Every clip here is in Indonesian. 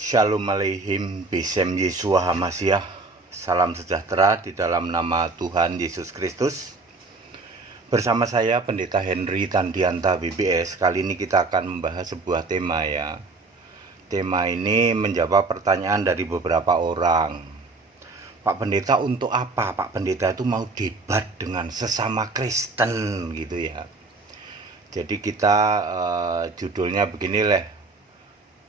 Shalom Aleihim Bisem Yeshua Hamasiah. Salam sejahtera di dalam nama Tuhan Yesus Kristus. Bersama saya Pendeta Henry Tandianta BBS. Kali ini kita akan membahas sebuah tema ya. Tema ini menjawab pertanyaan dari beberapa orang. Pak Pendeta, untuk apa Pak Pendeta itu mau debat dengan sesama Kristen gitu ya. Jadi kita judulnya begini leh,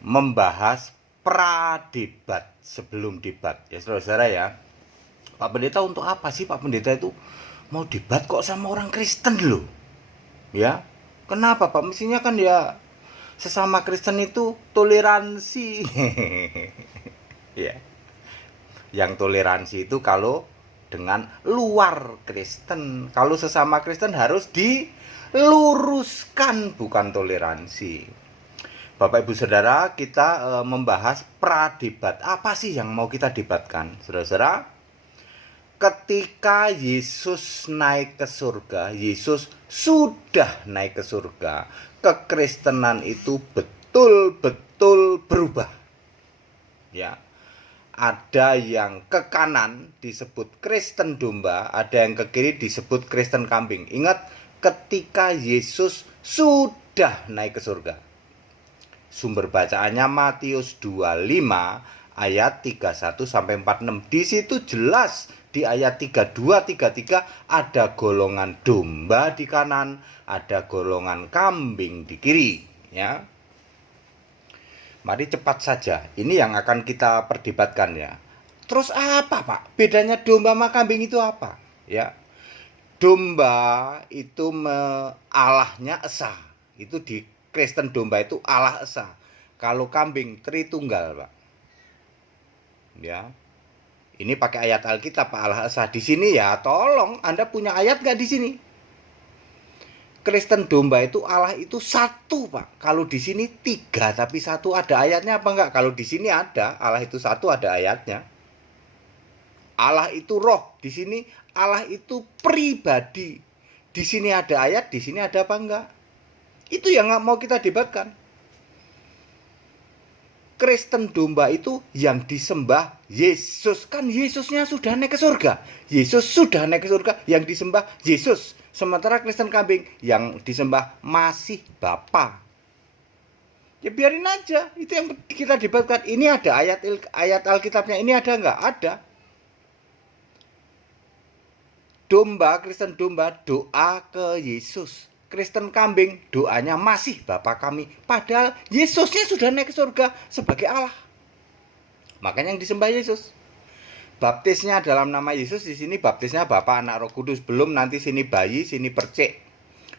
membahas pradebat sebelum debat ya saudara-saudara ya. Pak Pendeta, untuk apa sih Pak Pendeta itu mau debat kok sama orang Kristen loh ya? Kenapa Pak? Mestinya kan ya sesama Kristen itu toleransi. Ya, yang toleransi itu kalau dengan luar Kristen. Kalau sesama Kristen harus diluruskan, bukan toleransi. Bapak Ibu Saudara, kita membahas pradebat. Apa sih yang mau kita debatkan? Saudara-saudara, ketika Yesus naik ke surga, Yesus sudah naik ke surga, kekristenan itu betul-betul berubah. Ya. Ada yang ke kanan disebut Kristen domba, ada yang ke kiri disebut Kristen kambing. Ingat, ketika Yesus sudah naik ke surga. Sumber bacaannya Matius 25 ayat 31 sampai 46. Di situ jelas di ayat 32 33 ada golongan domba di kanan, ada golongan kambing di kiri, ya. Mari cepat saja. Ini yang akan kita perdebatkan ya. Terus apa Pak? Bedanya domba sama kambing itu apa? Ya. Domba itu Allahnya Esa. Itu di Kristen domba itu Allah Esa. Kalau kambing Tritunggal, Pak. Ya. Ini pakai ayat Alkitab Pak, Allah Esa. Di sini ya, tolong Anda punya ayat nggak di sini? Kristen domba itu Allah itu satu Pak. Kalau di sini tiga tapi satu, ada ayatnya apa enggak? Kalau di sini ada Allah itu satu, ada ayatnya. Allah itu roh. Di sini Allah itu pribadi. Di sini ada ayat, di sini ada apa enggak? Itu yang mau kita debatkan. Kristen domba itu yang disembah Yesus. Kan Yesusnya sudah naik ke surga. Yesus sudah naik ke surga, yang disembah Yesus. Sementara Kristen kambing yang disembah masih Bapa. Ya biarin aja, itu yang kita debatkan. Ini ada ayat Alkitabnya, ini ada enggak? Ada. Domba, Kristen domba doa ke Yesus. Kristen kambing doanya masih Bapa kami. Padahal Yesusnya sudah naik ke surga sebagai Allah. Makanya yang disembah Yesus. Baptisnya dalam nama Yesus, di sini baptisnya Bapa, Anak, Roh Kudus. Belum nanti sini bayi, sini percik.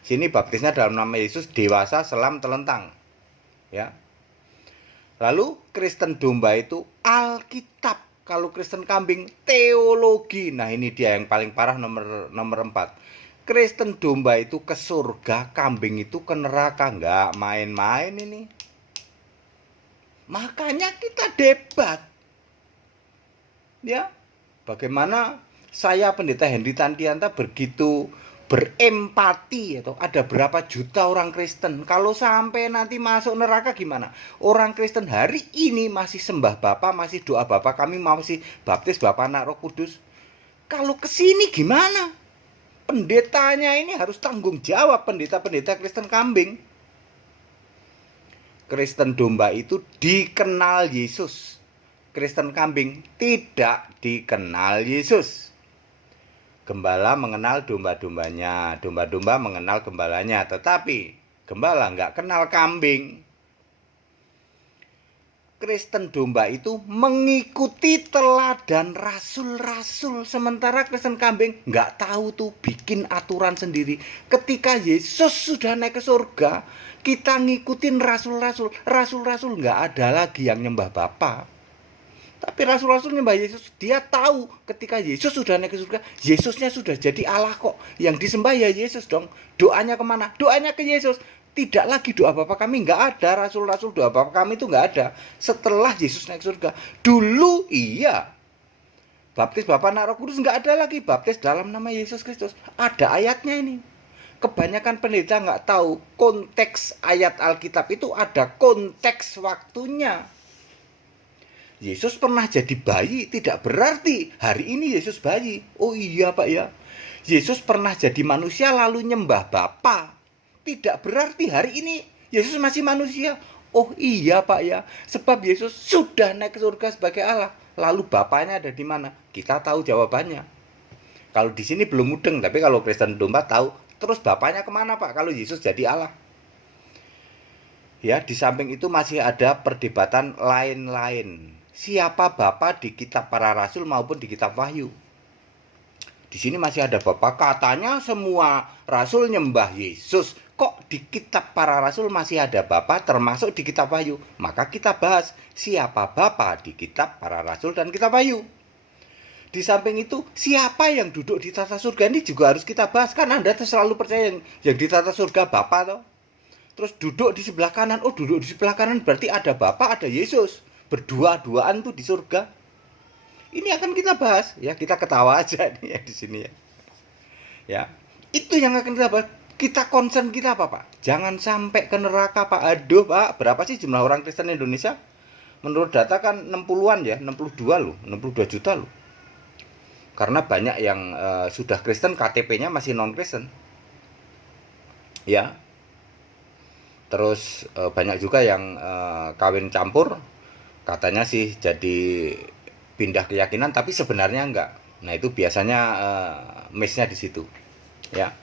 Sini baptisnya dalam nama Yesus, dewasa, selam, telentang. Ya. Lalu Kristen domba itu Alkitab. Kalau Kristen kambing teologi. Nah, ini dia yang paling parah, nomor 4. Kristen domba itu ke surga, kambing itu ke neraka. Enggak main-main ini. Makanya kita debat. Ya, bagaimana saya Pendeta Henry Tandianta begitu berempati atau ada berapa juta orang Kristen. Kalau sampai nanti masuk neraka gimana? Orang Kristen hari ini masih sembah Bapa, masih doa Bapa kami, masih baptis Bapa, Anak, Roh Kudus. Kalau kesini gimana? Pendetanya ini harus tanggung jawab, pendeta-pendeta Kristen kambing. Kristen domba itu dikenal Yesus. Kristen kambing tidak dikenal Yesus. Gembala mengenal domba-dombanya, domba-domba mengenal gembalanya, tetapi gembala nggak kenal kambing. Kristen domba itu mengikuti teladan rasul-rasul, sementara Kristen kambing nggak tahu tuh, bikin aturan sendiri. Ketika Yesus sudah naik ke surga, kita ngikutin rasul-rasul. Rasul-rasul nggak ada lagi yang nyembah Bapa. Tapi rasul-rasul nyembah Yesus. Dia tahu ketika Yesus sudah naik ke surga, Yesusnya sudah jadi Allah kok. Yang disembah ya Yesus dong. Doanya kemana? Doanya ke Yesus. Tidak lagi doa Bapa kami, nggak ada. Rasul-rasul doa Bapa kami itu nggak ada. Setelah Yesus naik ke surga. Dulu iya. Baptis Bapa, Anak, Roh Kudus nggak ada lagi. Baptis dalam nama Yesus Kristus. Ada ayatnya ini. Kebanyakan pendeta nggak tahu konteks ayat Alkitab itu ada konteks waktunya. Yesus pernah jadi bayi tidak berarti hari ini Yesus bayi. Oh iya Pak ya. Yesus pernah jadi manusia lalu nyembah Bapa. Tidak berarti hari ini Yesus masih manusia. Oh iya Pak ya. Sebab Yesus sudah naik ke surga sebagai Allah. Lalu Bapaknya ada di mana? Kita tahu jawabannya. Kalau di sini belum mudeng, tapi kalau Kristen domba tahu. Terus Bapaknya kemana Pak? Kalau Yesus jadi Allah. Ya, di samping itu masih ada perdebatan lain-lain. Siapa Bapa di kitab para rasul maupun di kitab Wahyu. Di sini masih ada Bapa. Katanya semua rasul nyembah Yesus. Kok di kitab para rasul masih ada Bapa termasuk di kitab Wahyu? Maka kita bahas siapa Bapa di kitab para rasul dan kitab Wahyu. Di samping itu, siapa yang duduk di tata surga ini juga harus kita bahas. Kan Anda selalu percaya yang di tata surga Bapa toh. Terus duduk di sebelah kanan. Oh, duduk di sebelah kanan berarti ada Bapa, ada Yesus. Berdua-duaan tuh di surga. Ini akan kita bahas. Ya, kita ketawa aja nih ya di sini ya. Ya, itu yang akan kita bahas. Kita concern kita apa Pak? Jangan sampai ke neraka Pak. Aduh Pak, berapa sih jumlah orang Kristen Indonesia? Menurut data kan 60-an ya, 62 loh, 62 juta loh. Karena banyak yang sudah Kristen, KTP-nya masih non-Kristen. Ya. Terus banyak juga yang kawin campur, katanya sih jadi pindah keyakinan, tapi sebenarnya enggak. Nah itu biasanya miss-nya di situ. Ya,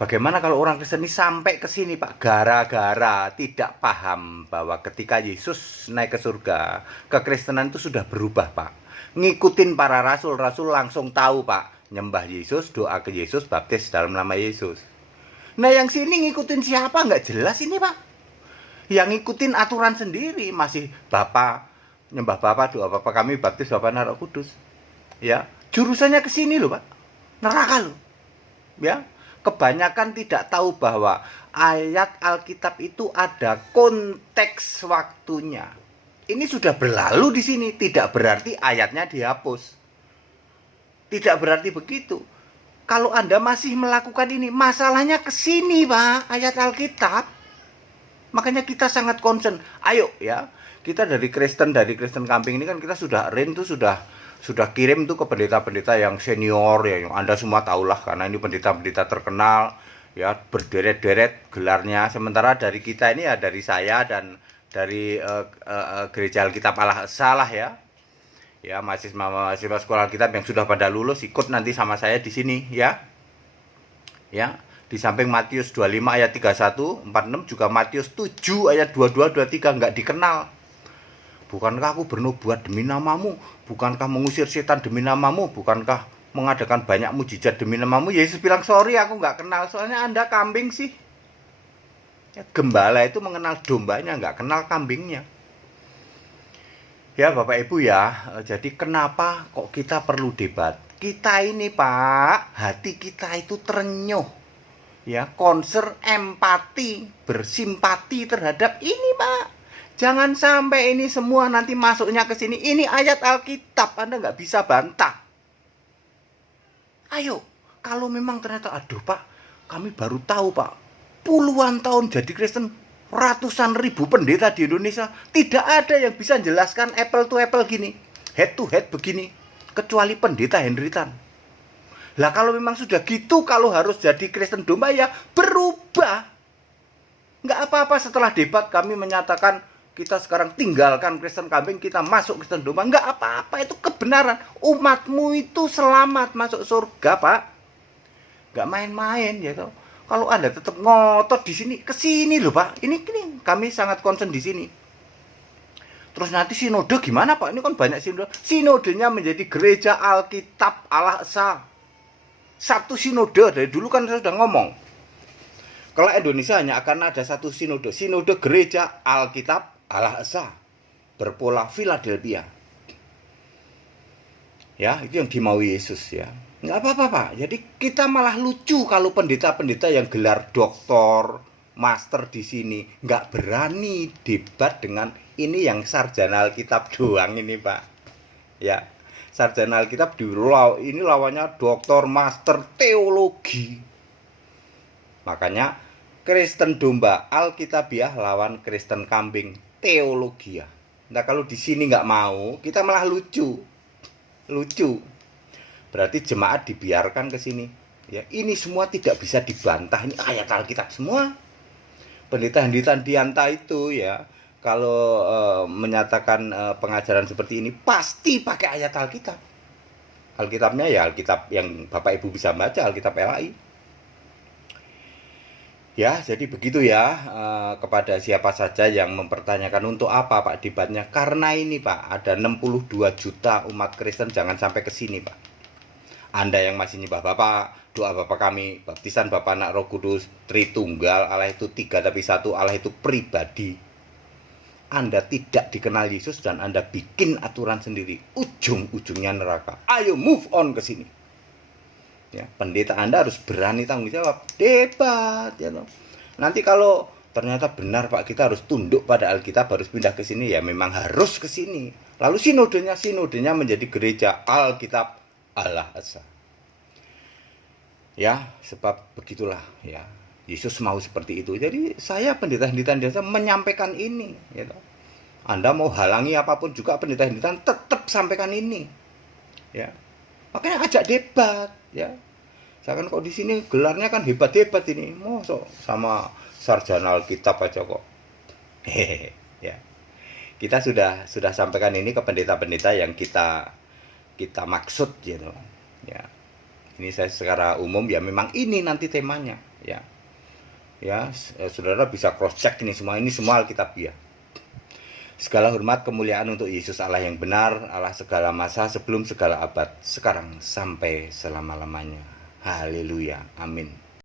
bagaimana kalau orang Kristen ini sampai ke sini Pak, gara-gara tidak paham bahwa ketika Yesus naik ke surga, kekristenan itu sudah berubah Pak. Ngikutin para rasul-rasul langsung tahu Pak, nyembah Yesus, doa ke Yesus, baptis dalam nama Yesus. Nah yang sini ngikutin siapa nggak jelas ini Pak. Yang ngikutin aturan sendiri masih Bapa, nyembah Bapa, doa Bapa kami, baptis Bapa dan Roh Kudus. Ya, jurusannya ke sini loh Pak. Neraka loh. Ya, kebanyakan tidak tahu bahwa ayat Alkitab itu ada konteks waktunya. Ini sudah berlalu di sini, tidak berarti ayatnya dihapus. Tidak berarti begitu. Kalau Anda masih melakukan ini, masalahnya ke sini Pak, ayat Alkitab. Makanya kita sangat concern. Ayo ya, kita dari Kristen Kambing ini kan kita sudah sudah kirim tuh ke pendeta-pendeta yang senior ya, yang Anda semua tahulah karena ini pendeta-pendeta terkenal ya, berderet-deret gelarnya. Sementara dari kita ini ya, dari saya dan dari Gereja Alkitab Allah Salah ya. Ya, mahasiswa sekolah Alkitab yang sudah pada lulus ikut nanti sama saya di sini ya. Ya, di samping Matius 25 ayat 31, 46 juga Matius 7 ayat 22 23 enggak dikenal. Bukankah aku bernubuat demi namamu? Bukankah mengusir setan demi namamu? Bukankah mengadakan banyak mujizat demi namamu? Yesus bilang, sorry aku nggak kenal, soalnya Anda kambing sih. Ya, gembala itu mengenal dombanya, nggak kenal kambingnya. Ya Bapak Ibu ya, jadi kenapa kok kita perlu debat? Kita ini Pak, hati kita itu terenyuh. Ya, konser, empati, bersimpati terhadap ini Pak. Jangan sampai ini semua nanti masuknya ke sini. Ini ayat Alkitab, Anda nggak bisa bantah. Ayo, kalau memang ternyata, aduh Pak, kami baru tahu Pak, puluhan tahun jadi Kristen, ratusan ribu pendeta di Indonesia, tidak ada yang bisa menjelaskan apple to apple gini, head to head begini, kecuali pendeta Henry Tan. Lah kalau memang sudah gitu, kalau harus jadi Kristen domba ya berubah. Nggak apa-apa setelah debat kami menyatakan kita sekarang tinggalkan Kristen kambing, kita masuk Kristen domba. Nggak apa-apa, itu kebenaran. Umatmu itu selamat masuk surga Pak. Nggak main-main ya toh. Kalau Anda tetap ngotot di sini, ke sini loh Pak. Ini kami sangat concern di sini. Terus nanti sinode gimana Pak? Ini kan banyak sinode. Sinodenya menjadi Gereja Alkitab Allah Esa. Satu sinode, dari dulu kan saya sudah ngomong. Kalau Indonesia hanya akan ada satu sinode. Sinode Gereja Alkitab Allah Esa. Berpola Philadelphia. Ya, itu yang dimau Yesus ya. Nggak apa-apa Pak. Jadi kita malah lucu kalau pendeta-pendeta yang gelar doktor, master di sini nggak berani debat dengan ini yang sarjana Alkitab doang ini Pak. Ya, sarjana Alkitab ini lawannya doktor, master teologi. Makanya Kristen domba Alkitabiah lawan Kristen kambing teologia. Nah kalau di sini nggak mau, kita malah lucu. Berarti jemaat dibiarkan ke sini. Ya, ini semua tidak bisa dibantah. Ini ayat Alkitab semua. Pendeta Hendianta itu ya, kalau menyatakan pengajaran seperti ini pasti pakai ayat Alkitab. Alkitabnya ya Alkitab yang Bapak Ibu bisa baca, Alkitab LAI. Ya, jadi begitu ya, kepada siapa saja yang mempertanyakan untuk apa Pak debatnya. Karena ini Pak, ada 62 juta umat Kristen, jangan sampai ke sini Pak. Anda yang masih nyembah Bapak, doa Bapak kami, baptisan Bapa Anak Roh Kudus, Tritunggal, Allah itu tiga tapi satu, Allah itu pribadi. Anda tidak dikenal Yesus dan Anda bikin aturan sendiri, ujung-ujungnya neraka. Ayo move on ke sini. Ya, pendeta Anda harus berani tanggung jawab, debat ya toh. Nanti kalau ternyata benar Pak, kita harus tunduk pada Alkitab, harus pindah ke sini, ya memang harus ke sini. Lalu sinodenya menjadi gereja Alkitab Allah Esa. Ya, sebab begitulah ya. Yesus mau seperti itu. Jadi saya pendeta Hendianta menyampaikan ini ya toh. Anda mau halangi apapun juga pendeta Hendianta tetap sampaikan ini. Ya. Makanya ajak debat ya. Saya kan kok di sini gelarnya kan hebat-hebat ini. Mosok sama sarjana Alkitab aja kok. Hehehe ya. Kita sudah sampaikan ini ke pendeta-pendeta yang kita maksud gitu. Ya. Ini saya secara umum ya, memang ini nanti temanya ya. Ya, saudara bisa cross check ini semua Alkitabiah. Segala hormat kemuliaan untuk Yesus Allah yang benar, Allah segala masa, sebelum segala abad, sekarang sampai selama-lamanya. Haleluya. Amin.